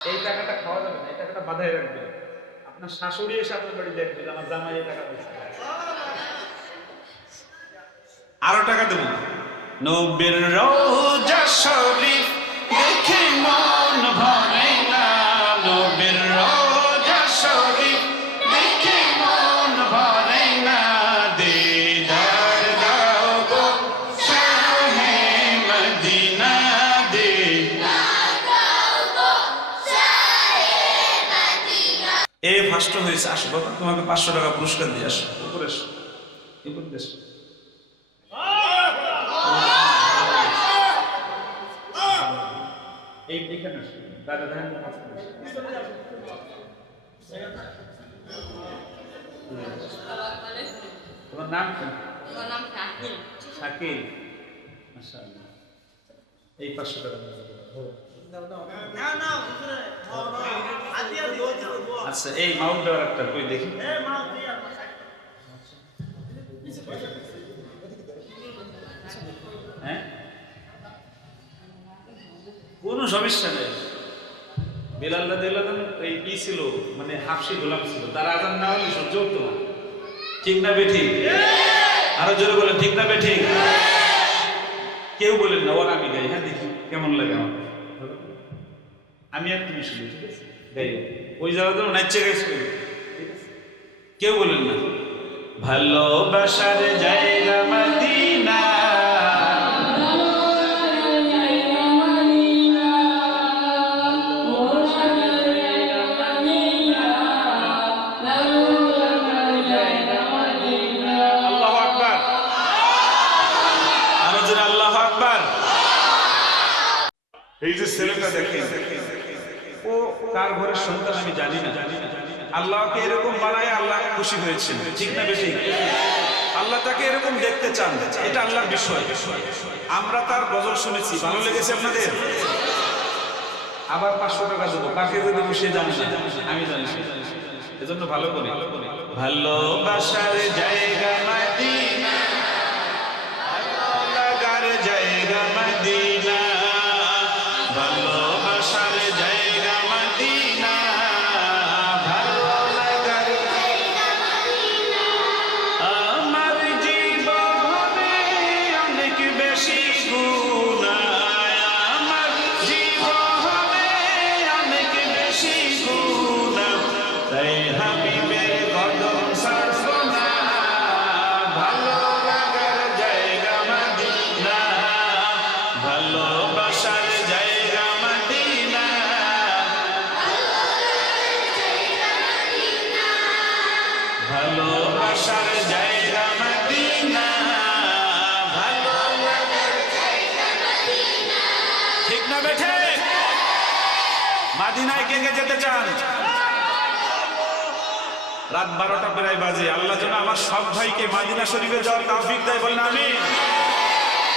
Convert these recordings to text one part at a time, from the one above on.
এই টাকাটা খাওয়া যাবে না, এই টাকাটা বাঁধায় রাখবে। আপনার শাশুড়ি এসে আপনার বাড়ি দেখবে আমার জামাই এই টাকা পয়সা, আরো টাকা দেবো। নবীর রওজা শরীফ দেখে মন ভরে না, নবীর রওজা শরীফ দেখে মন ভরে না, দিদার দাও গো শাহে মদিনা, দিদার দাও গো শাহে মদিনা। এ ফার্স্ট হয়েছে, আসো বাবা তোমাকে 500 টাকা পুরস্কার দিয়ে আসো, উপরে এসো, উপরে এসো। এইখানে আসো দাদা, তোমার নাম কি? আমার নাম শাকিল। শাকিল, মাশাআল্লাহ। এই 500 টাকা আচ্ছা, এই মাউন্ট দেওয়ার একটা কই দেখি। হ্যাঁ, কোনো সমস্যা নেই। বেলাল রাদিয়াল্লাহু আনহু এই কি ছিল, মানে হাফসি গোলাম ছিল, তার আযান না হলে সহ্য হতো না। ঠিক না বেঠিক? আরো জোরে বলেন ঠিক না বেঠিক? কেউ বলেন না, ওর আমি গাই, হ্যাঁ দেখি কেমন লাগে আমার। আমি আর তুমি শুনি, ঠিক আছে গাই, ওই জায়গা তো নাচছে গাইছে, কেউ বলেন না। ভালোবাসার জায়গা মদিনা, এই যে ছেলেটা দেখেন, ও কার ঘরের সন্তান আমি জানি না, আল্লাহকে এরকম বানায় আল্লাহ খুশি হয়েছেন, ঠিক না বেশি? আল্লাহ তাকে এরকম দেখতে চান, এটা আল্লাহর বিষয়। আমরা তার গজল শুনেছি, ভালো লেগেছে আপনাদের? আবার 500 টাকা দেবো, কাকে দেবো সে জানি না, আমি জানি, এজন্য ভালো করে। ভালোবাসার জায়গা মদিনা, ভালো লাগার জায়গা মদিনা, ভালোবাসার জায়গা মদিনা, ভালো লাগার জায়গা মদিনা। আমার জীবনে অনেক বেশি গুনাহ, আমার জীবনে অনেক বেশি গুনাহ, তাই হাবিবের কদম ছাড়ব না, ভালো লাগার জায়গা মদিনা, ভালোবাসার জায়গা মদিনা, ভালোবাসার জায়গা মদিনা, ভালো লাগার জায়গা মদিনা। ঠিক না বেঠে? মদিনায় কে কে যেতে চান? রাত 12টা প্রায় বাজে, আল্লাহ যেন আমার সব ভাইকে মদিনা শরীফে যাওয়ার তৌফিক দেয়, বলেন আমিন।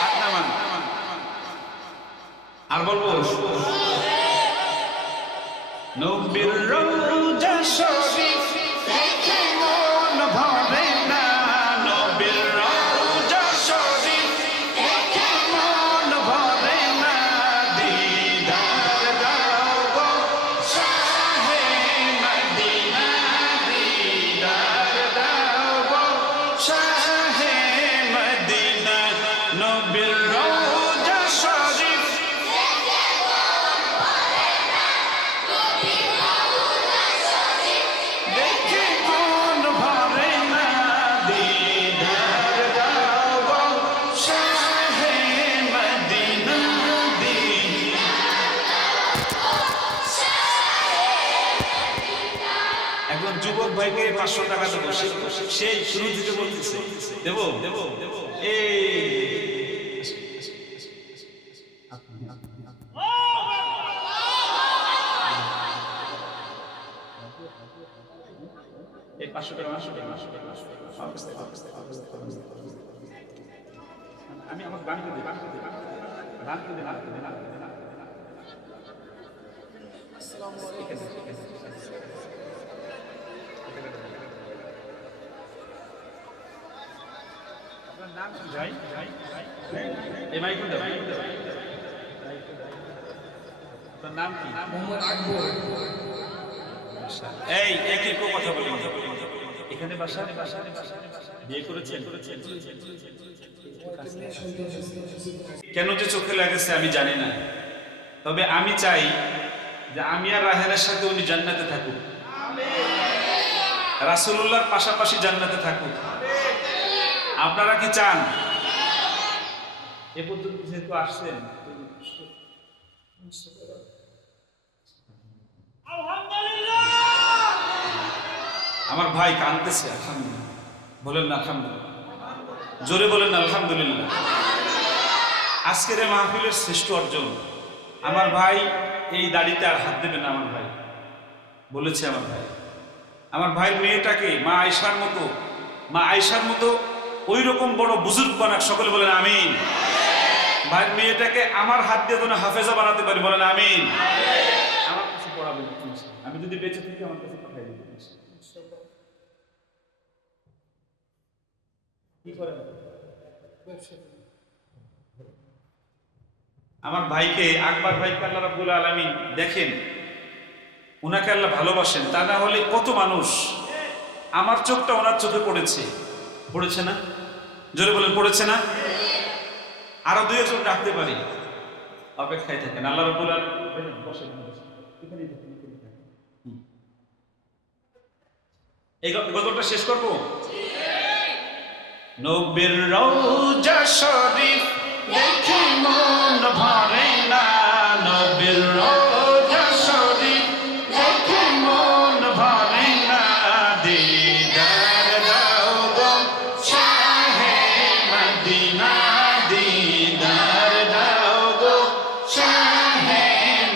হাত নামান, আর বলবো নবীর রওজা শরীফ দেখে মন ভরে না, নবীর রওজা শরীফ দেখে মন ভরে না, দিদার দাও গো শাহে মদিনা, দিদার দাও গো শাহে মদিনা, নবীর রওজা শরীফ দেখে মন ভরে না, দিদার দাও গো শাহে মদিনা, একজন যুবক ভাইকে 500 টাকা দেবো, সেই শুরু থেকে বলতেছে দেবো দেবো দেবো। এই 500 টাকা, 500 টাকা, 500 টাকা, 500 টাকা, আমি আমার গান করে দিই, গান করে দিই, গান করে দিই, গান করে দিই, গান করে দিই। আসসালামু আলাইকুম। আপনার নাম কি ভাই? এই মাইক দাও, মাইক দাও। আপনার নাম কি? মোহাম্মদ আকবর। এই একই কথা বলি, এখানে বাসা বিয়ে করেছেন? কেন যে চোখে লাগেছে আমি জানি না, তবে আমি চাই যে আমি আর রাহেনের সাথে উনি জান্নাতে থাকুক, রাসূলুল্লাহর পাশাপাশি জান্নাতে থাকুক। আপনারা কি চান? এ পর্যন্ত যেহেতু আসছেন, আমার ভাই কাঁদতেছে, আলহামদুলিল্লাহ বলেন না, আলহামদুলিল্লাহ জোরে বলেন আলহামদুলিল্লাহ। আজকের এই মাহফিলের শ্রেষ্ঠ অর্জন, আমার ভাই এই দাড়িতে আর হাত দেবে না। আমার ভাই বলেছে, আমার ভাইয়ের মেয়েটাকে মা আয়েশার মতো ওই রকম বড় বুজুর্গ বানাক, সকলে বলেন আমিন। ভাইয়ের মেয়েটাকে আমার হাত দিয়ে যেন হাফেজা বানাতে পারি, বলেন আমিন। আমার কাছে পড়াবেন, আমি যদি বেঁচে থাকি আমার কাছে পাঠাই দেবেন। কি করেন? আমার ভাইকে, আকবর ভাইকে আল্লাহ রাব্বুল আলামিন দেখেন, উনাকে আল্লাহ ভালোবাসেন, তা না হলে কত মানুষ, আমার চোখটা ওনার চোখে পড়েছে না? জোরে বলেন পড়েছে না? আরো দুই একজন ডাকতে পারি, অপেক্ষায় থাকেন। আল্লাহ রাব্বুল আলামিন বসেন, এই গজলটা শেষ করবো। নবীর রওজা শরীফ দেখে মন ভরে না, নবীর রওজা শরীফ দেখে মন ভরে না, দিদার দাও গো শাহে মদিনা, দিদার দাও গো শাহে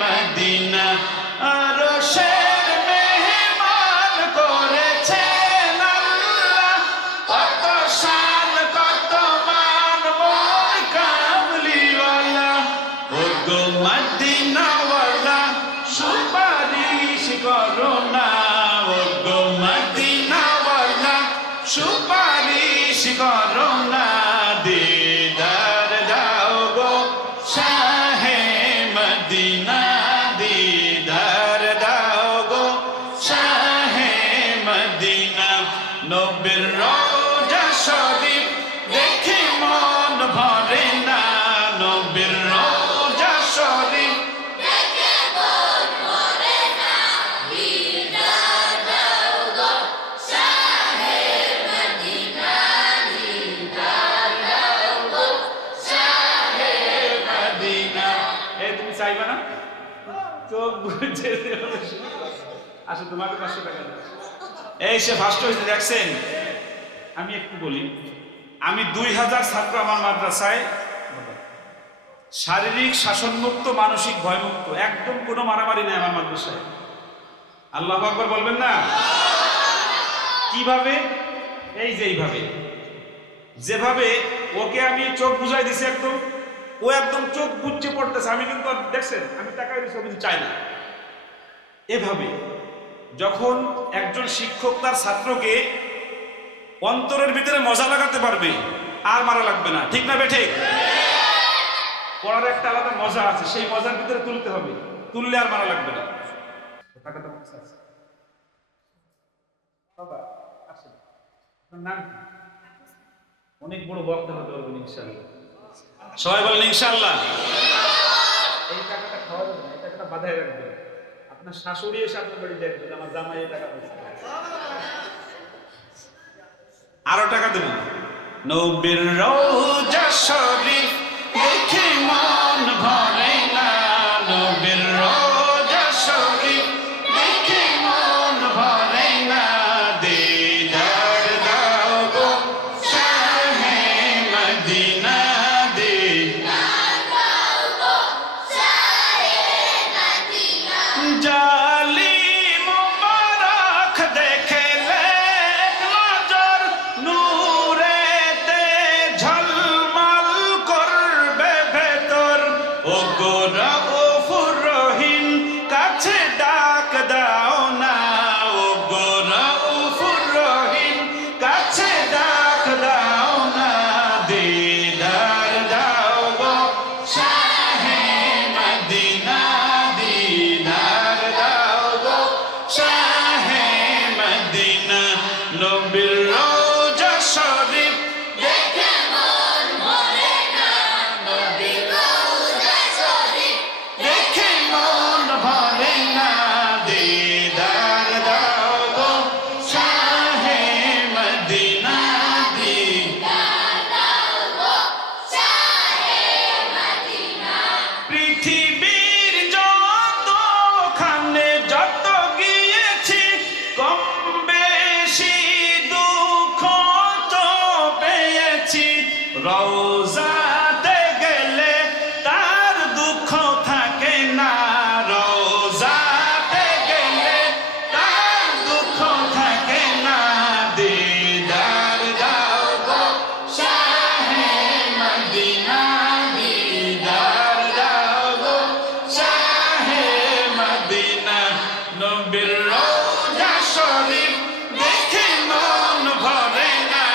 মদিনা। আরশের মেহমান করেছেন আল্লাহ, কত শান কত মান মোর কামলিওয়ালা। ও গো মদিনাওয়ালা সুপারিশ করো না, ও গো মদিনাওয়ালা সুপারিশ করো না, দিদার দাও গো শাহে মদিনা, দিদার দাও গো শাহে মদিনা। নবীর রওজা শরীফ দেখে মন ভরে না, নবীর রওজা শরীফ দেখে মন ভরে না, দিদার দাও গো শাহে মদিনা, দিদার দাও গো শাহে মদিনা। এই তুমি চাইবা না? চোখ বুঝে আসলে তোমাকে 500 টাকা দাও। এই সে ফার্স্ট হয়েছে, দেখছেন? আমি একটু বলি, আমি 2000 ছাত্র আমার মাদ্রাসায়, শারীরিক শাসনমুক্ত, মানসিক ভয়মুক্ত, একদম কোনো মারামারি নেই আমার মাদ্রাসায়। আল্লাহু আকবার বলবেন না? কিভাবে? এই যে এইভাবে, যেভাবে ওকে আমি চোখ বুঝাই দিছি, একদম ও একদম চোখ বুঝতে পড়তেছে, আমি কিন্তু দেখছেন আমি টাকা দিচ্ছি, কিছু চাই না। এভাবে যখন একজন শিক্ষক তার ছাত্রকে অন্তরের ভিতরে মজা লাগাতে পারবে, আর মারা লাগবে না, ঠিক না বেঠিক? পড়ার একটা আলাদা মজা আছে, সেই মজার ভিতরে তুলতে হবে, তুললে আর মারা লাগবে না। অনেক বড় বক্তা হতে পারবেন ইনশাআল্লাহ, সবাই বলেন ইনশাআল্লাহ। এই টাকাটা খাওয়া যাবে না, এই টাকাটা বাঁধায় রাখবেন। আপনার শাশুড়ি এসে আপনার বাড়ি দেখবে আমার জামাই এই টাকা দিচ্ছে, আরো টাকা দেবেন। নবীর রওজা শরীফ দেখে মন ভরে না, নবীর রওজা শরীফ দেখে মন ভরে না, দিদার দাও গো শাহে মদিনা, দিদার দাও গো শাহে মদিনা। জালি মুবারক দেখলে নজর নূরেতে ঝলমল নবীর রওজা শরীফ দেখে মন ভরে না,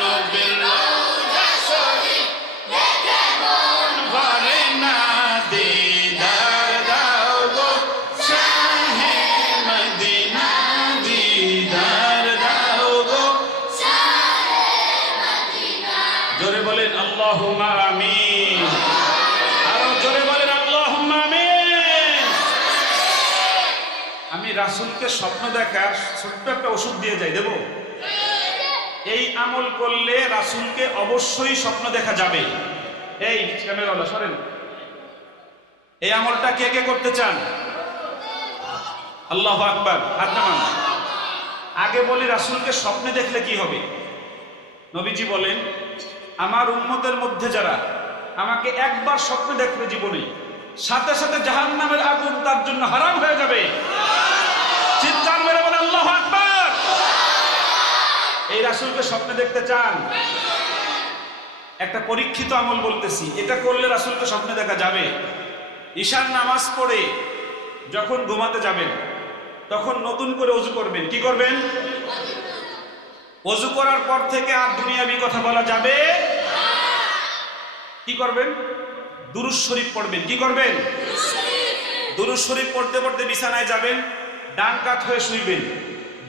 নবীর রওজা শরীফ দেখে মন ভরে না, দিদার দাও গো শাহে মদিনা, দিদার দাও গো শাহে মদিনা। জোরে বলেন আল্লাহুম্মা আমিন, আরো জোরে বলেন আল্লাহুম্মা আমিন। আমি রাসূলকে স্বপ্ন দেখার ছোট্ট একটা ওষুধ দিয়ে যাই, দেব? এই আমল করলে রাসূলকে অবশ্যই স্বপ্ন দেখা যাবে। এই ক্যামেরাওয়ালা সরেন, এই আমলটা কে কে করতে চান? আল্লাহু আকবার, হাত নামান। আগে বলি রাসূলকে স্বপ্নে দেখলে কি হবে। নবীজি বলেন, আমার উম্মতের মধ্যে যারা আমাকে একবার স্বপ্নে দেখবে জীবনে, সাথে সাথে জাহান্নামের আগুন তার জন্য হারাম হয়ে যাবে। চিৎকার মেরে বলেন আল্লাহু আকবার। এই রাসূলকে স্বপ্নে দেখতে চান? একটা পরীক্ষিত আমল বলতেছি, এটা করলে রাসূলকে স্বপ্নে দেখা যাবে। ঈশার নামাজ পড়ে যখন ঘুমাতে যাবেন, তখন নতুন করে ওযু করবেন। কি করবেন? ওযু করার পর থেকে আর দুনিয়াবি কথা বলা যাবে। কি করবেন? দুরূদ শরীফ পড়বেন। কি করবেন? দুরূদ শরীফ পড়তে পড়তে বিছানায় যাবেন, ডান কাত হয়ে শুইবেন।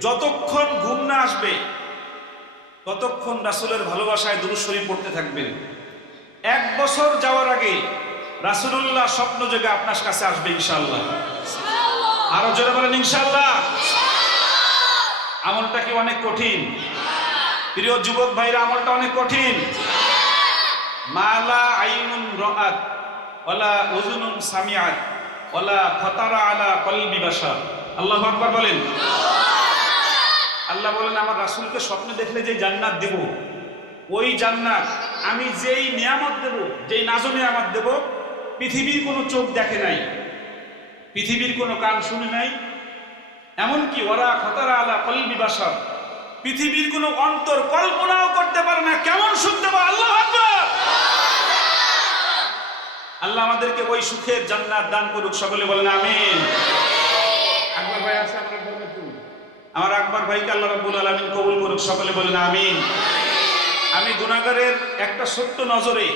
যতক্ষণ ঘুম না আসবে ততক্ষণ রাসূলের ভালোবাসায় দুরূদ শরীফ পড়তে থাকবেন। 1 বছর যাওয়ার আগে রাসূলুল্লাহ স্বপ্ন যোগে আপনার কাছে আসবে ইনশাআল্লাহ। আরো জোরে বলেন ইনশাআল্লাহ। আমলটা কি অনেক কঠিন? প্রিয় যুবক ভাইরা, আমলটা অনেক কঠিন। মালা আইনুন রাআত ওয়ালা উযুনুন সামিআত ওয়ালা ফাতারা আলা কলবি বাশার। আল্লাহু আকবার বলেন। আল্লাহ বলেন, আমার রাসূলকে স্বপ্নে দেখলে যে জান্নাত দেব, ওই জান্নাত আমি যেই নিয়ামত দেব, যেই নাজো নিয়ামত দেব, পৃথিবীর কোনো চোখ দেখে নাই, পৃথিবীর কোনো কান শুনে নাই, এমনকি ওরা ফাতারা আলা কলবি বাশার, পৃথিবীর কোনো অন্তর কল্পনাও করতে পারে না কেমন সুখ দেব। আল্লাহু আকবার। আল্লাহ আমাদেরকে ওই সুখের জান্নাত দান করুক, সকলে বলেন আমিন। আকবর ভাই আছে আপনার ঘরে, আমার আকবর ভাইকে আল্লাহ রাব্বুল আলামিন কবুল করুক, সকলে বলেন আমিন। আমি গুনাহগারের একটা ছোট্ট নজরে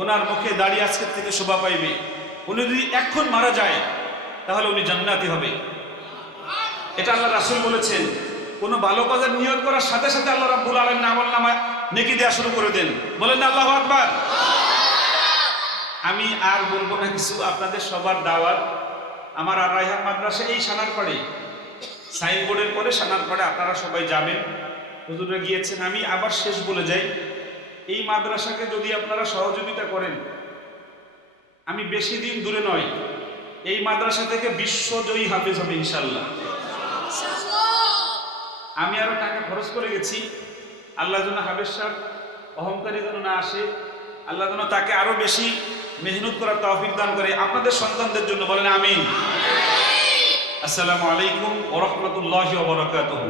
ওনার মুখে দাঁড়িয়ে আজকের থেকে শোভা পাইবে। উনি যদি এখন মারা যায় তাহলে উনি জান্নাতি হবে, এটা আল্লাহ রাসূল বলেছেন। কোনো ভালো কাজের নিয়ত করার সাথে সাথে আল্লাহ রাব্বুল আলামিন আমলনামা নেকি দেয়া শুরু করে দেন। বলেন আল্লাহু আকবার। আমি আর বলবো না কিছু, আপনাদের সবার দাওয়াত। আমার আর রায়হান মাদ্রাসা এই সানারপাড়ে, সাইনবোর্ডের পরে সানারপাড়ে, আপনারা সবাই যাবেন। হুজুররা গিয়েছেন। আমি আবার শেষ বলে যাই, এই মাদ্রাসাকে যদি আপনারা সহযোগিতা করেন, আমি বেশি দিন দূরে নয়, এই মাদ্রাসা থেকে বিশ্বজয়ী হাফেজ হবে ইনশাআল্লাহ। আমি আরো টাকা খরচ করে গেছি। আল্লাহ যেন হাফেজ সাহেব অহংকারী যেন না আসে, আল্লাহ যেন তাকে আরো বেশি মেহনত করার তৌফিক দান করে আপনাদের সন্তানদের জন্য। বলেন আমিন। আসসালামু আলাইকুম ওয়া রাহমাতুল্লাহি ওয়া বারাকাতুহু।